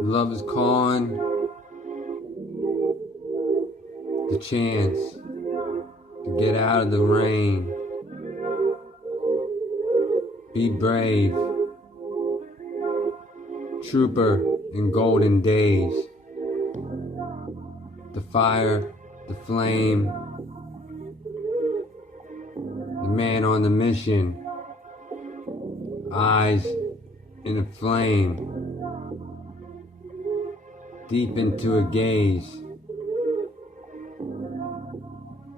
Love is calling. The chance to get out of the rain. Be brave. Trooper in golden days. The fire, the flame. The man on the mission. Eyes in a flame. Deep into a gaze.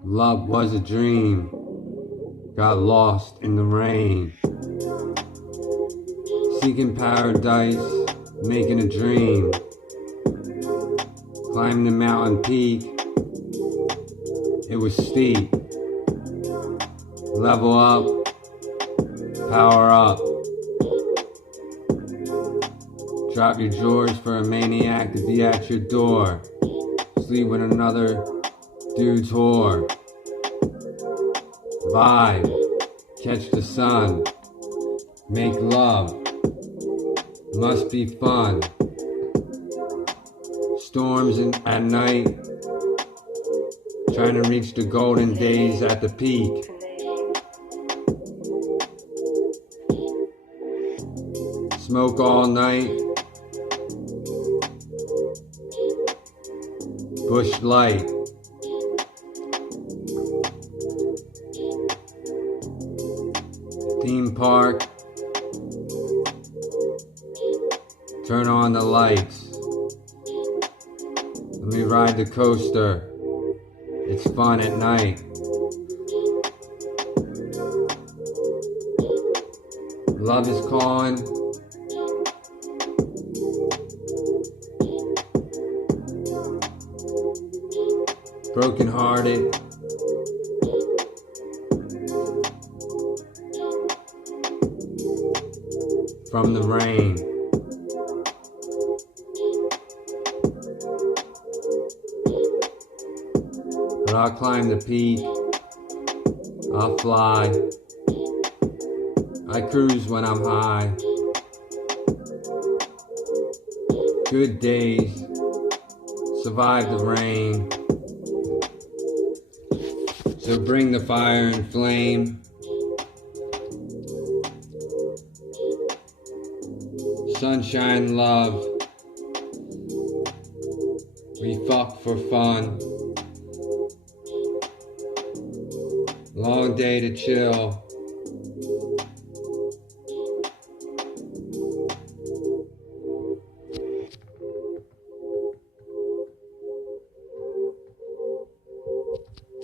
Love was a dream. Got lost in the rain. Seeking paradise, making a dream. Climbing the mountain peak. It was steep. Level up. Power up. Drop your drawers for a maniac to be at your door. Sleep with another dude's whore. Vibe. Catch the sun. Make love. Must be fun. Storms at night. Trying to reach the golden days at the peak. Smoke all night. Bush light. Theme park. Turn on the lights. Let me ride the coaster. It's fun at night. Love is calling. Broken hearted. From the rain. But I'll climb the peak. I'll fly. I cruise when I'm high. Good days. Survive the rain. So bring the fire and flame. Sunshine, love. We fuck for fun. Long day to chill.